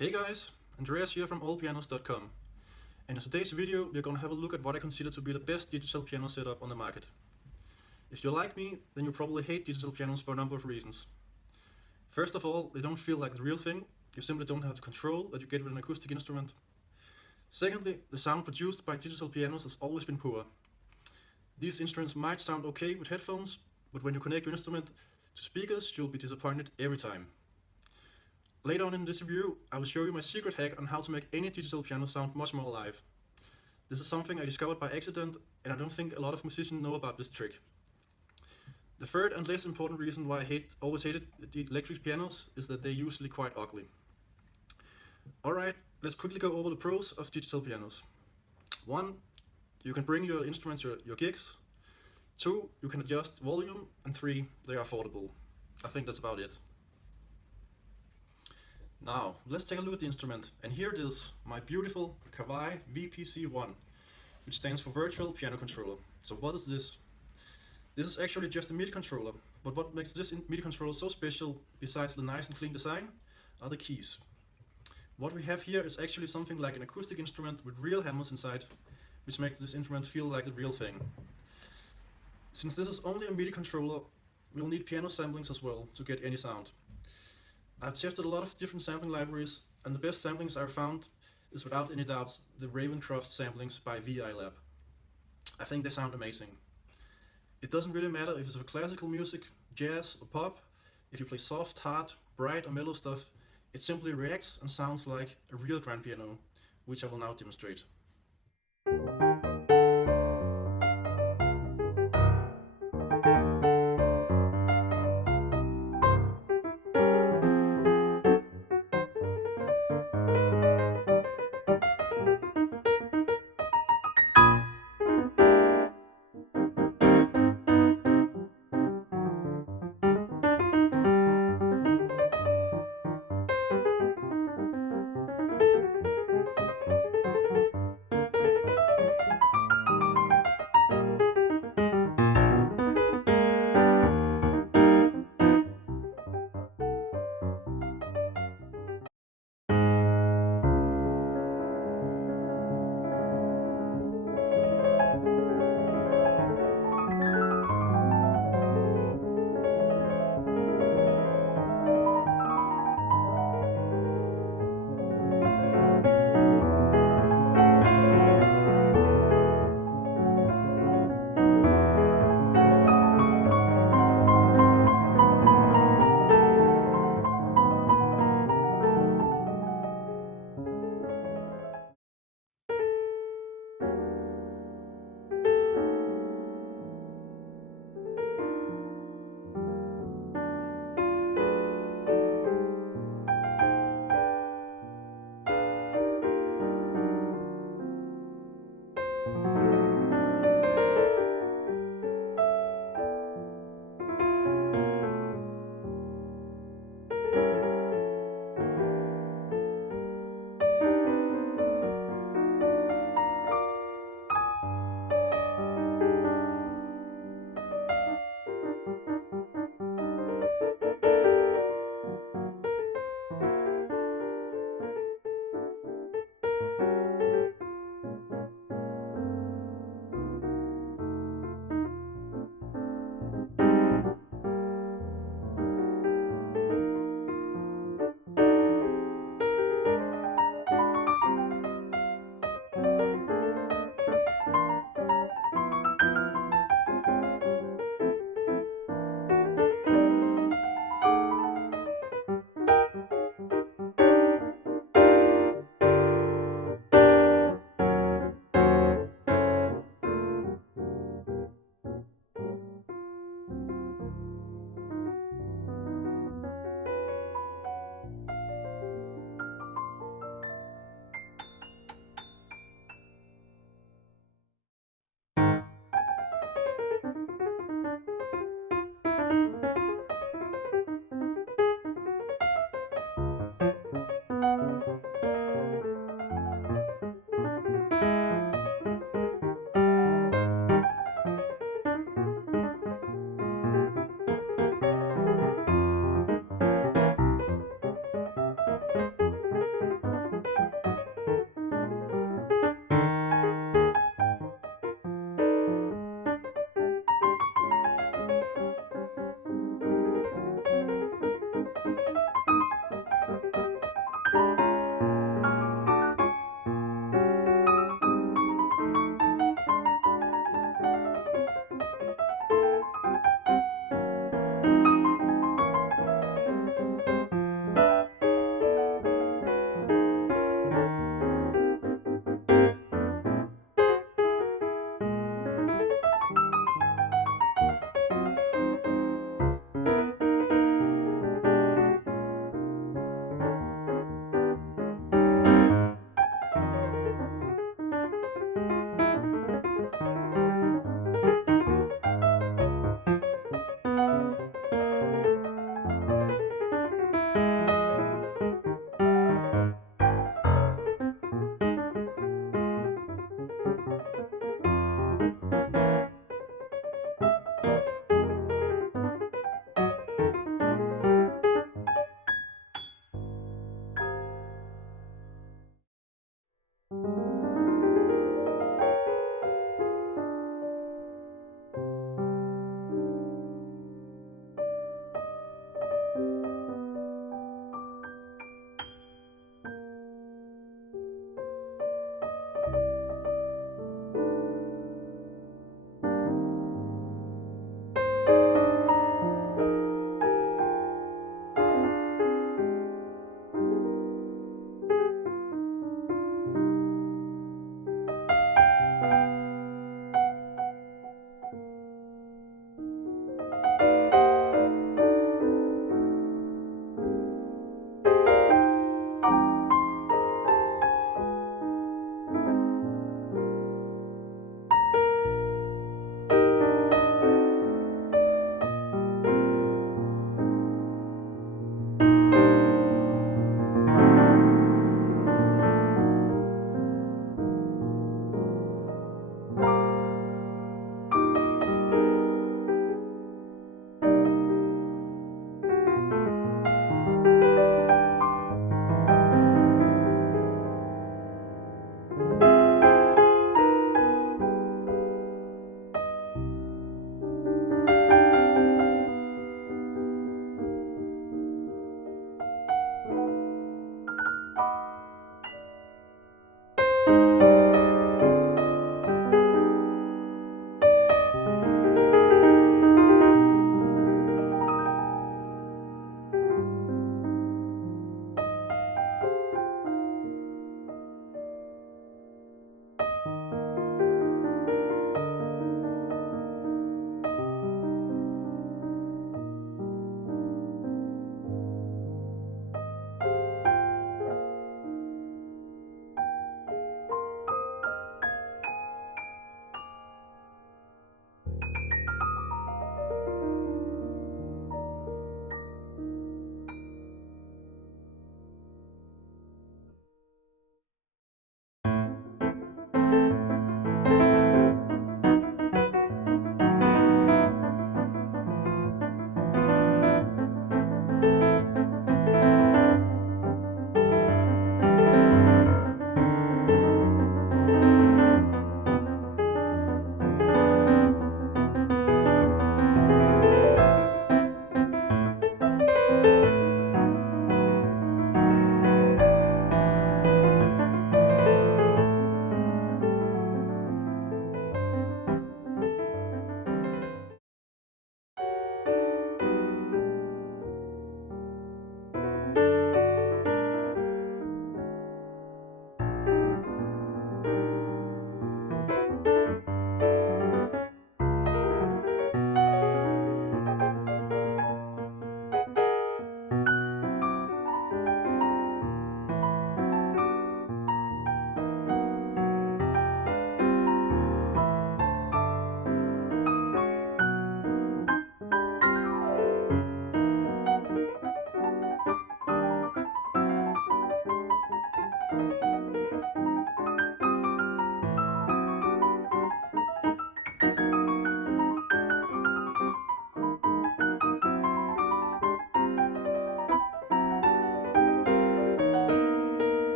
Hey guys, Andreas here from Allpianos.com, and in today's video we're going to have a look at what I consider to be the best digital piano setup on the market. If you're like me, then you probably hate digital pianos for a number of reasons. First of all, they don't feel like the real thing. You simply don't have the control that you get with an acoustic instrument. Secondly, the sound produced by digital pianos has always been poor. These instruments might sound okay with headphones, but when you connect your instrument to speakers, you'll be disappointed every time. Later on in this review, I will show you my secret hack on how to make any digital piano sound much more alive. This is something I discovered by accident, and I don't think a lot of musicians know about this trick. The third and less important reason why I always hated the electric pianos is that they're usually quite ugly. Alright, let's quickly go over the pros of digital pianos. 1. You can bring your instruments to your gigs. 2. You can adjust volume. And 3. They are affordable. I think that's about it. Now, let's take a look at the instrument, and here it is, my beautiful Kawai VPC1, which stands for Virtual Piano Controller. So what is this? This is actually just a MIDI controller, but what makes this MIDI controller so special, besides the nice and clean design, are the keys. What we have here is actually something like an acoustic instrument with real hammers inside, which makes this instrument feel like the real thing. Since this is only a MIDI controller, we'll need piano samplings as well to get any sound. I've tested a lot of different sampling libraries, and the best samplings I've found is without any doubts the Ravencroft samplings by VI Lab. I think they sound amazing. It doesn't really matter if it's for classical music, jazz or pop. If you play soft, hard, bright or mellow stuff, it simply reacts and sounds like a real grand piano, which I will now demonstrate.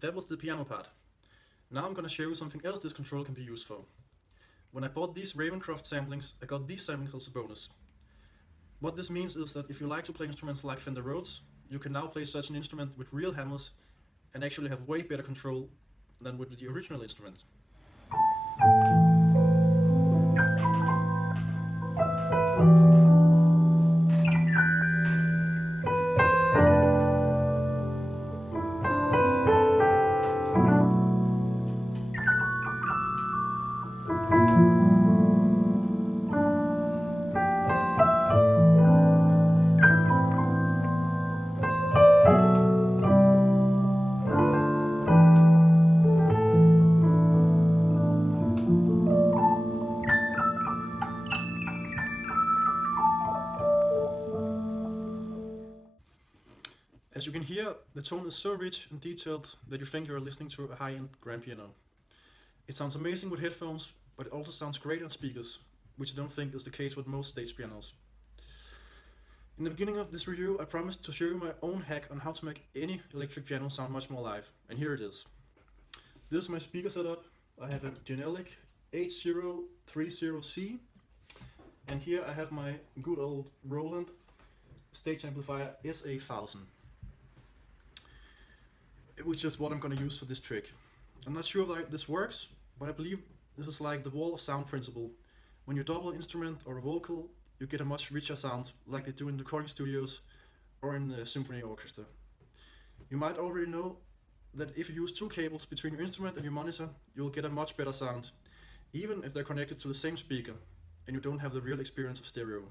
That was the piano part. Now I'm gonna show you something else this control can be used for. When I bought these Ravencroft samplings, I got these samplings as a bonus. What this means is that if you like to play instruments like Fender Rhodes, you can now play such an instrument with real hammers and actually have way better control than with the original instrument. As you can hear, the tone is so rich and detailed that you think you're listening to a high-end grand piano. It sounds amazing with headphones, but it also sounds great on speakers, which I don't think is the case with most stage pianos. In the beginning of this review, I promised to show you my own hack on how to make any electric piano sound much more live, and here it is. This is my speaker setup. I have a Genelec H030C, and here I have my good old Roland stage amplifier SA1000. Which is what I'm going to use for this trick. I'm not sure if this works, but I believe this is like the wall of sound principle. When you double an instrument or a vocal, you get a much richer sound, like they do in recording studios or in the symphony orchestra. You might already know that if you use two cables between your instrument and your monitor, you'll get a much better sound, even if they're connected to the same speaker and you don't have the real experience of stereo.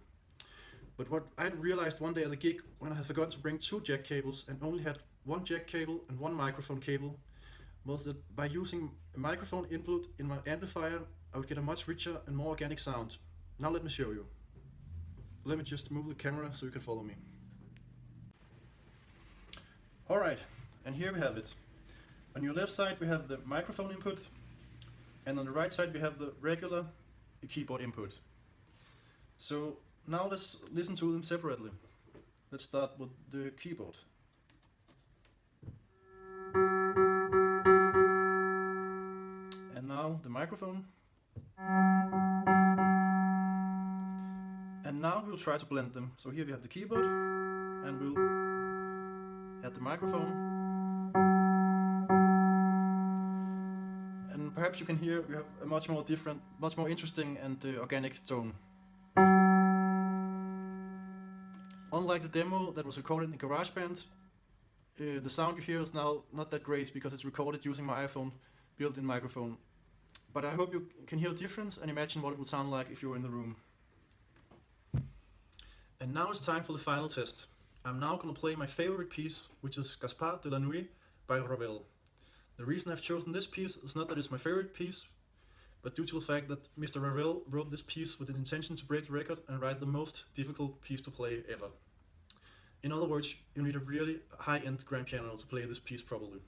But what I realized one day at a gig, when I had forgotten to bring two jack cables and only had one jack cable and one microphone cable, was that by using a microphone input in my amplifier, I would get a much richer and more organic sound. Now let me show you. Let me just move the camera so you can follow me. Alright, and here we have it. On your left side we have the microphone input, and on the right side we have the regular keyboard input. So now let's listen to them separately. Let's start with the keyboard. And now the microphone. And now we'll try to blend them. So here we have the keyboard, and we'll add the microphone. And perhaps you can hear we have a much more interesting and organic tone. Unlike the demo that was recorded in GarageBand, the sound you hear is now not that great because it's recorded using my iPhone built-in microphone. But I hope you can hear the difference and imagine what it would sound like if you were in the room. And now it's time for the final test. I'm now going to play my favorite piece, which is Gaspard de la Nuit by Ravel. The reason I've chosen this piece is not that it's my favorite piece, but due to the fact that Mr. Ravel wrote this piece with an intention to break the record and write the most difficult piece to play ever. In other words, you need a really high-end grand piano to play this piece properly.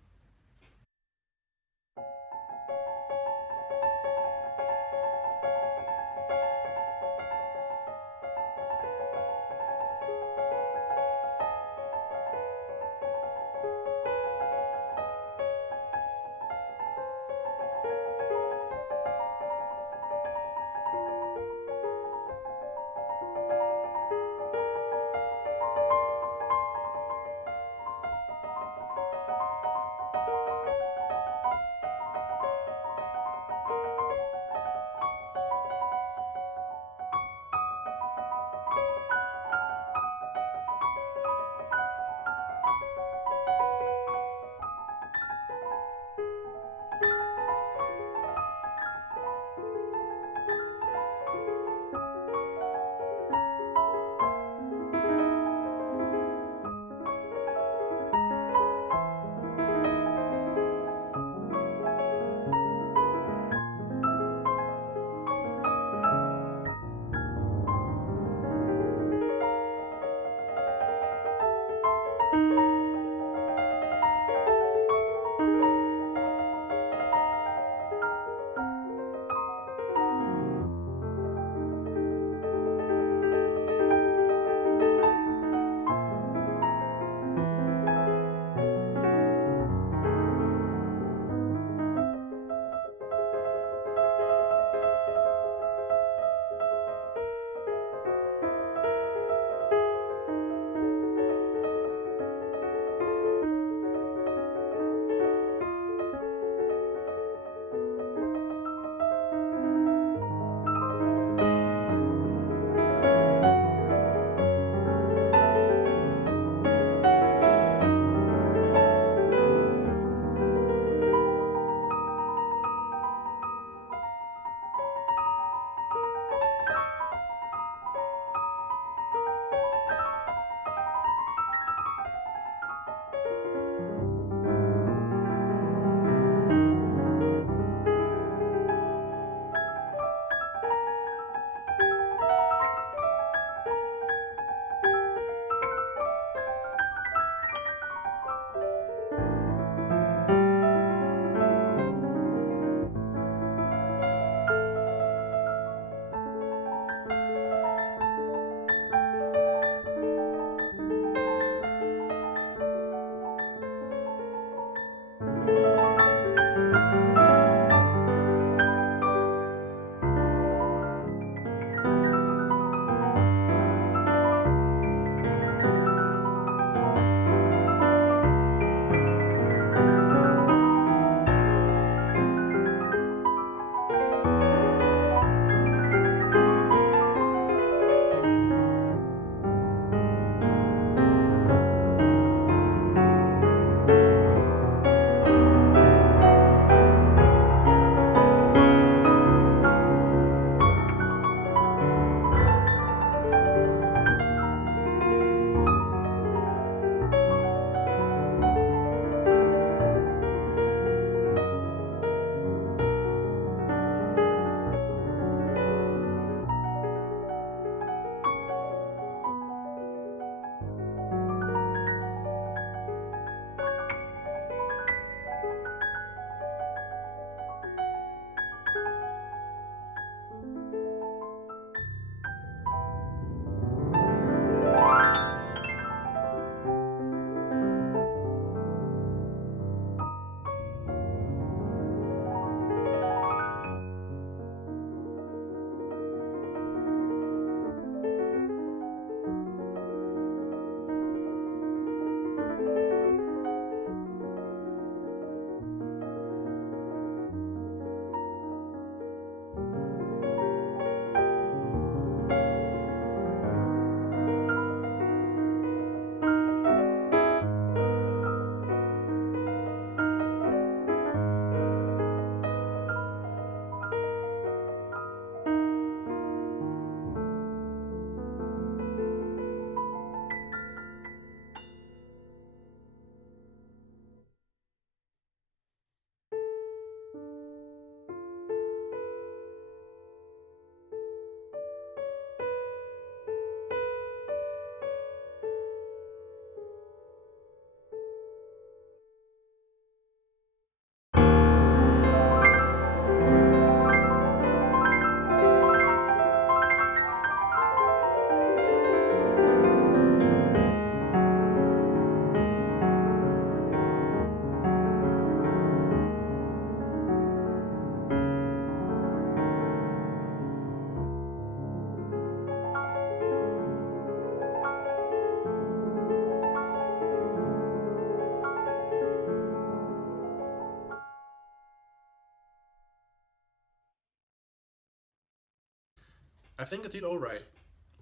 I think I did alright,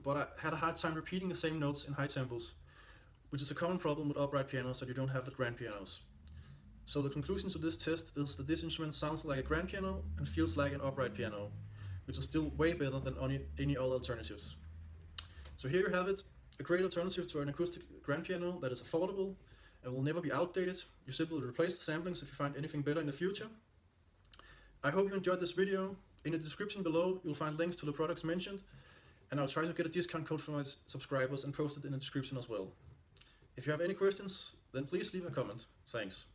but I had a hard time repeating the same notes in high tempos, which is a common problem with upright pianos that you don't have with grand pianos. So the conclusion to this test is that this instrument sounds like a grand piano and feels like an upright piano, which is still way better than any other alternatives. So here you have it, a great alternative to an acoustic grand piano that is affordable and will never be outdated. You simply replace the samplings if you find anything better in the future. I hope you enjoyed this video. In the description below you'll find links to the products mentioned, and I'll try to get a discount code for my subscribers and post it in the description as well. If you have any questions, then please leave a comment. Thanks.